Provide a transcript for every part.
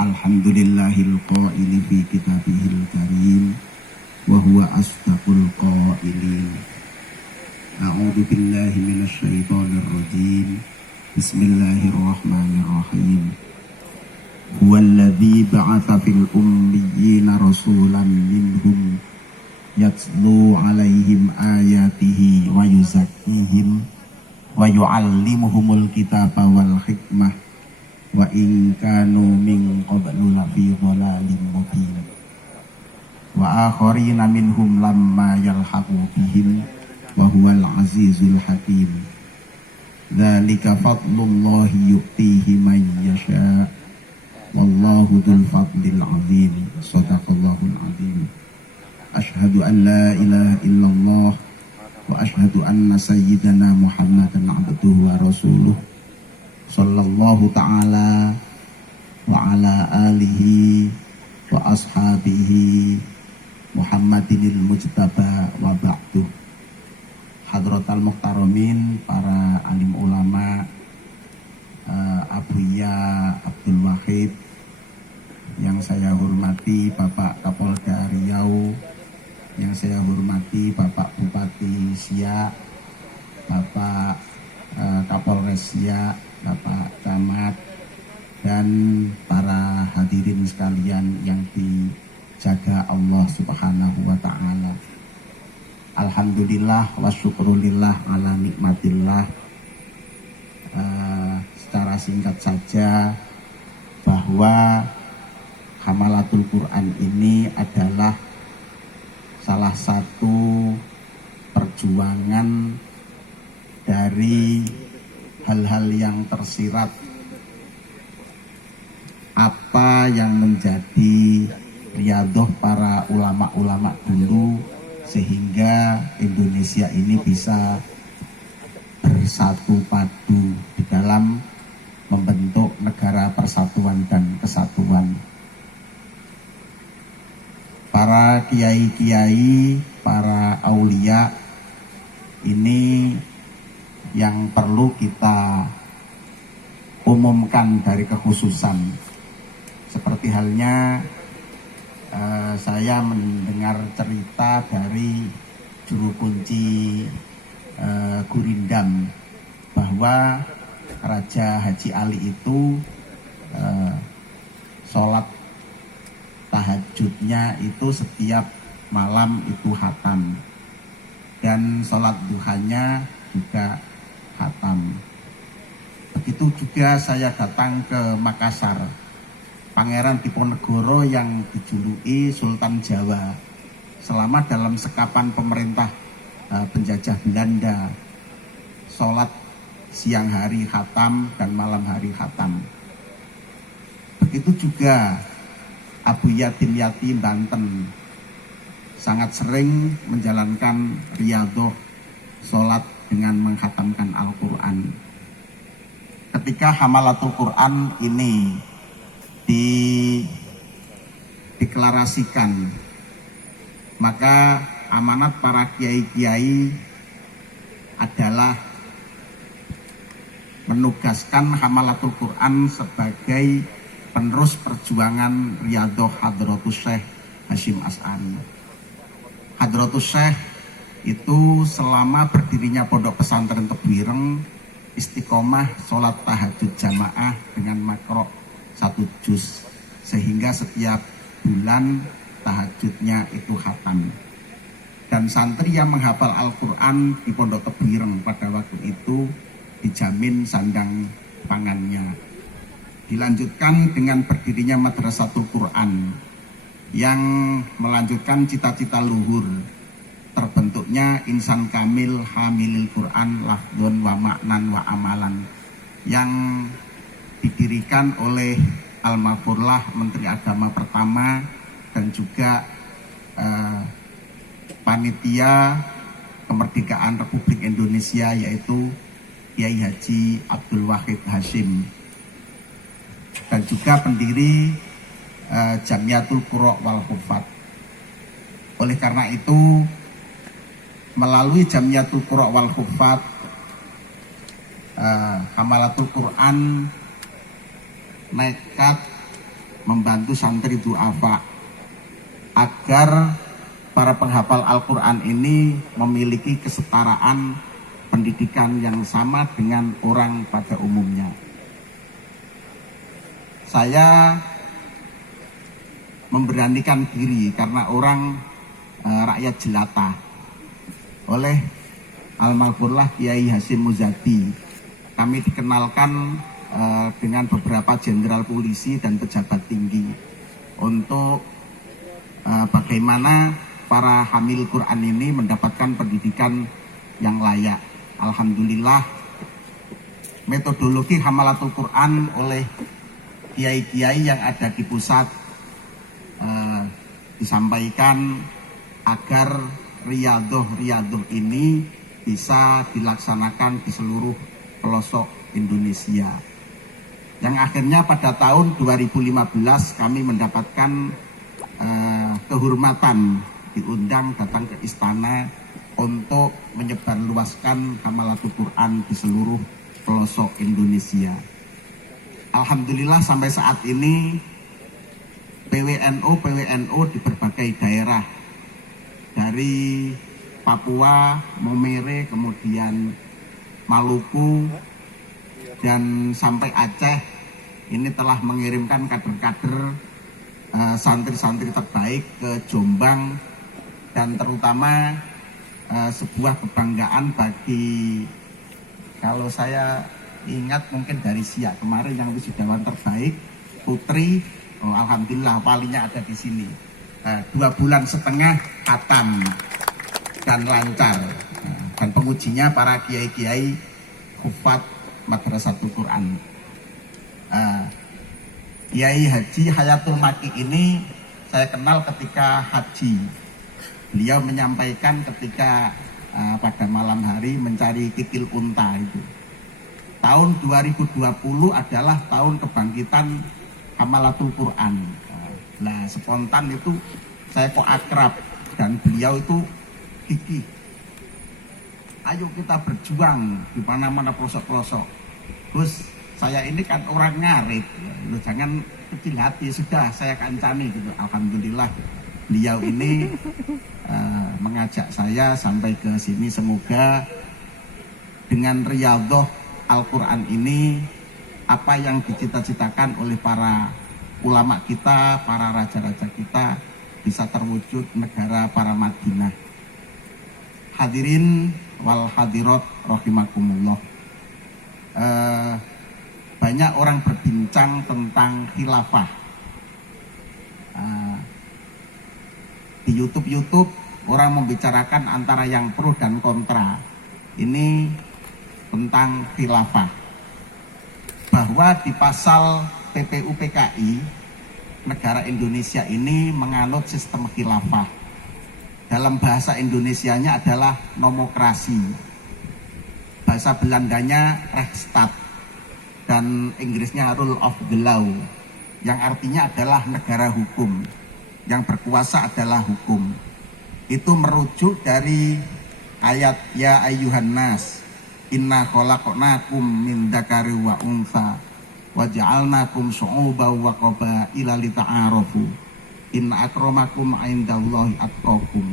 Alhamdulillahil qaili fi kitabihil karim wa huwa asdaqul qailin. A'udzu billahi minasy syaithanir rajim. Bismillahirrahmanirrahim. Huwallazi ba'atsa fil ummiyina rasulan minhum yatlu 'alaihim ayatihi wa yuzakkihim wa yu'allimuhumul kitaba wal hikmah wa in kanu min qablu lafi dhalalin mubin wa akharina minhum lamma yalhaqu bihim wa huwal azizul hakim. Dzalika fadlullahi yu'tihi man yasha wallahu dzul fadlil azim. Shadaqallahul azim. Asyhadu an la ilaha illallah wa asyhadu anna sayyidana Muhammadan abduhu wa rasuluh sallallahu ta'ala wa ala alihi wa ashabihi Muhammadinil mujtaba wa ba'du. Hadratal muhtaramin, para alim ulama, Abuya Abdul Wahid yang saya hormati, Bapak Kapolda Riau yang saya hormati, Bapak Bupati Siak, Bapak Kapolres Siak, Bapak Camat, dan para hadirin sekalian yang dijaga Allah Subhanahu wa ta'ala. Alhamdulillah wa syukrulillah ala nikmatillah. Secara singkat saja bahwa Hamalatul Quran ini adalah salah satu perjuangan dari hal-hal yang tersirat apa yang menjadi riyadhah para ulama-ulama dulu, sehingga Indonesia ini bisa bersatu padu di dalam membentuk negara persatuan dan kesatuan. Para kiai-kiai, para aulia ini yang perlu kita umumkan dari kekhususan. Seperti halnya saya mendengar cerita dari juru kunci Gurindam bahwa Raja Haji Ali itu sholat tahajudnya itu setiap malam itu khatam, dan sholat duhanya juga khatam. Begitu juga saya datang ke Makassar, Pangeran Diponegoro yang dijuluki Sultan Jawa selama dalam sekapan pemerintah penjajah Belanda, sholat siang hari khatam dan malam hari khatam. Begitu juga Abuya Dimyati Banten sangat sering menjalankan riyadhah sholat dengan menghatamkan Al-Quran. Ketika Hamalatul Quran ini dideklarasikan, maka amanat para kiai-kiai adalah menugaskan Hamalatul Quran sebagai penerus perjuangan riyadhah Hadratus Syekh Hasyim Asy'ari. Hadratus Syekh itu selama berdirinya Pondok Pesantren Tebuireng istiqomah sholat tahajud jamaah dengan makro 1 juz, sehingga setiap bulan tahajudnya itu khatam. Dan santri yang menghafal Al-Quran di Pondok Tebuireng pada waktu itu dijamin sandang pangannya. Dilanjutkan dengan berdirinya Madrasatul Quran yang melanjutkan cita-cita luhur, terbentuknya insan kamil hamilil Quran lafdhun wa maknan wa amalan, yang didirikan oleh Al-Mafurlah, Menteri Agama pertama, dan juga panitia kemerdekaan Republik Indonesia, yaitu Kiai Haji Abdul Wahid Hasyim, dan juga pendiri Jamiatul Qurra wal Hufat. Oleh karena itu, melalui Jamiatul Qurra wal Hufat, Hamalatul Quran nekat membantu santri duafa agar para penghafal Al-Quran ini memiliki kesetaraan pendidikan yang sama dengan orang pada umumnya. Saya memberanikan diri karena orang rakyat jelata oleh almarhumlah Kiai Hasyim Muzadi. Kami dikenalkan dengan beberapa jenderal polisi dan pejabat tinggi untuk bagaimana para hamil Quran ini mendapatkan pendidikan yang layak. Alhamdulillah, metodologi Hamalatul Quran oleh kiai-kiai yang ada di pusat disampaikan agar riadoh ini bisa dilaksanakan di seluruh pelosok Indonesia. Yang akhirnya pada tahun 2015 kami mendapatkan kehormatan diundang datang ke istana untuk menyebarluaskan Hamalatul Quran di seluruh pelosok Indonesia. Alhamdulillah sampai saat ini PWNU di berbagai daerah dari Papua, Momere, kemudian Maluku dan sampai Aceh ini telah mengirimkan kader-kader santri-santri terbaik ke Jombang, dan terutama sebuah kebanggaan bagi, kalau saya ingat mungkin dari Siak kemarin yang wisudawan terbaik Putri, alhamdulillah walinya ada di sini. 2,5 bulan khatam dan lancar, dan pengujinya para kiai-kiai hufat Madrasatul Quran. Kiai Haji Hayatul Maki ini saya kenal ketika haji. Beliau menyampaikan ketika pada malam hari mencari kikil unta itu. Tahun 2020 adalah tahun kebangkitan Hamalatul Quran. Nah, spontan itu saya kok akrab dan beliau itu gigih. Ayo kita berjuang di mana-mana pelosok-pelosok. Gus, saya ini kan orang ngarit, lu jangan kecil hati, sudah saya kancani gitu. Alhamdulillah beliau ini mengajak saya sampai ke sini. Semoga dengan riyadhah Al-Quran ini, apa yang dicita-citakan oleh para ulama kita, para raja-raja kita bisa terwujud negara para Madinah. Hadirin wal hadirat rahimakumullah. Banyak orang berbincang tentang khilafah. Di YouTube orang membicarakan antara yang pro dan kontra. Ini tentang khilafah. Bahwa di pasal PPU PKI negara Indonesia ini menganut sistem khilafah. Dalam bahasa Indonesianya adalah nomokrasi. Bahasa Belandanya Rechtsstaat dan Inggrisnya rule of the law, yang artinya adalah negara hukum. Yang berkuasa adalah hukum. Itu merujuk dari ayat ya ayyuhan nas inna khalaqnakum min dzakari wa untha wa ja'alnakum syu'uban wa qabaila lita'arafu inna akramakum 'indallahi atqakum.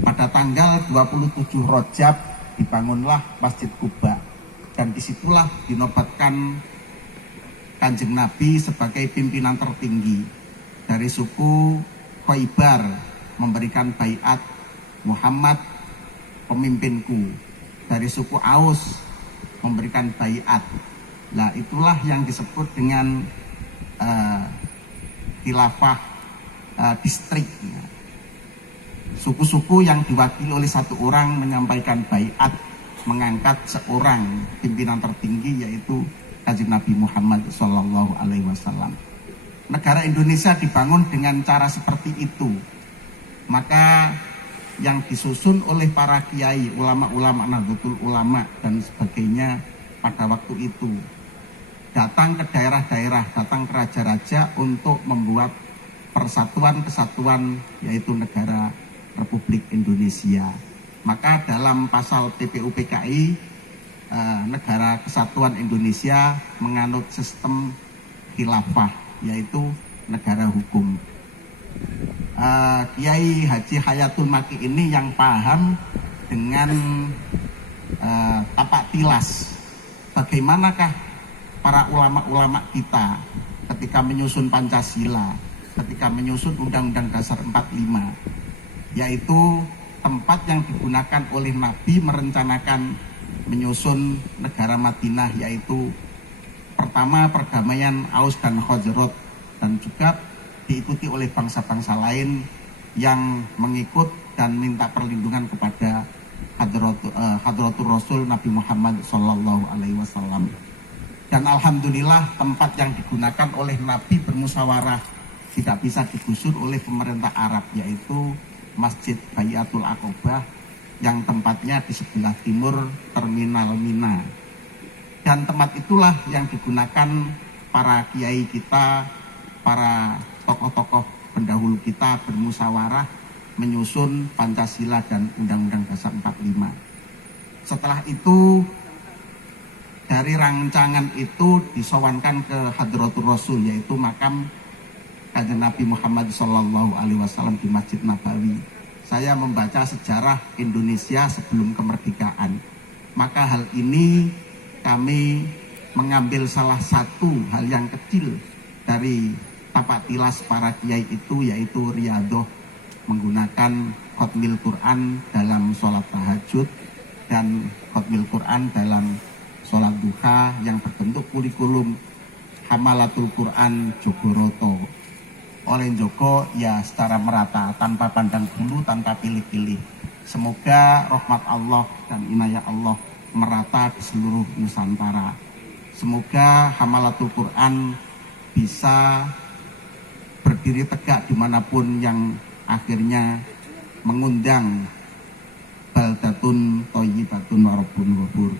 Pada tanggal 27 Rajab dibangunlah Masjid Kuba, dan disitulah dinobatkan Kanjeng Nabi sebagai pimpinan tertinggi. Dari suku Khaybar memberikan baiat, Muhammad pemimpinku. Dari suku Aus memberikan baiat. Nah, itulah yang disebut dengan khilafah distrik. Suku-suku yang diwakili oleh satu orang menyampaikan baiat, mengangkat seorang pimpinan tertinggi, yaitu Kanjeng Nabi Muhammad SAW. Negara Indonesia dibangun dengan cara seperti itu. Maka yang disusun oleh para kiai, ulama-ulama, Nahdlatul Ulama dan sebagainya pada waktu itu, datang ke daerah-daerah, datang ke raja-raja untuk membuat persatuan-kesatuan, yaitu negara Republik Indonesia. Maka dalam pasal PPU PKI, Negara Kesatuan Indonesia menganut sistem khilafah, yaitu negara hukum. Kiai Haji Hayatul Maki ini yang paham dengan tapak tilas. Bagaimanakah para ulama-ulama kita ketika menyusun Pancasila, ketika menyusun Undang-Undang Dasar 45, yaitu tempat yang digunakan oleh Nabi merencanakan menyusun negara Madinah, yaitu pertama perdamaian Aus dan Khazraj, dan juga diikuti oleh bangsa-bangsa lain yang mengikut dan minta perlindungan kepada Hadratul Rasul Nabi Muhammad Sallallahu Alaihi Wasallam. Dan alhamdulillah tempat yang digunakan oleh Nabi bermusyawarah tidak bisa digusur oleh pemerintah Arab, yaitu Masjid Bayatul Aqobah yang tempatnya di sebelah timur Terminal Mina. Dan tempat itulah yang digunakan para kiai kita, para tokoh-tokoh pendahulu kita bermusyawarah menyusun Pancasila dan Undang-Undang Dasar 45. Setelah itu dari rancangan itu disowankan ke Hadratul Rasul, yaitu makam Kanjeng Nabi Muhammad Sallallahu Alaihi Wasallam di Masjid Nabawi. Saya membaca sejarah Indonesia sebelum kemerdekaan, maka hal ini kami mengambil salah satu hal yang kecil dari tapak tilas para kiai itu, yaitu riadoh menggunakan khotmil Quran dalam sholat tahajud dan khotmil Quran dalam sholat duha yang berbentuk kurikulum Hamalatul Quran Jogoroto oleh Joko ya secara merata, tanpa pandang bulu, tanpa pilih-pilih. Semoga rahmat Allah dan inayah Allah merata di seluruh Nusantara. Semoga Hamalatul Quran bisa berdiri tegak dimanapun yang akhirnya mengundang baldatun thayyibatun wa rabbun ghafur.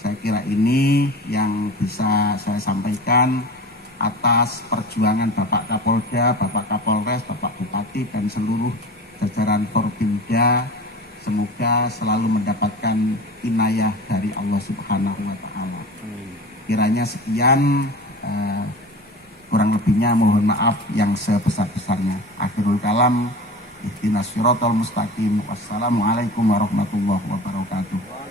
Saya kira ini yang bisa saya sampaikan atas perjuangan Bapak Kapolda, Bapak Kapolres, Bapak Bupati dan seluruh jajaran Forbimda. Semoga selalu mendapatkan inayah dari Allah Subhanahu wa Ta'ala. Kiranya sekian, kurang lebihnya mohon maaf yang sebesar-besarnya. Akhirul kalam, ihdinas siratal mustaqim. Wassalamualaikum warahmatullahi wabarakatuh.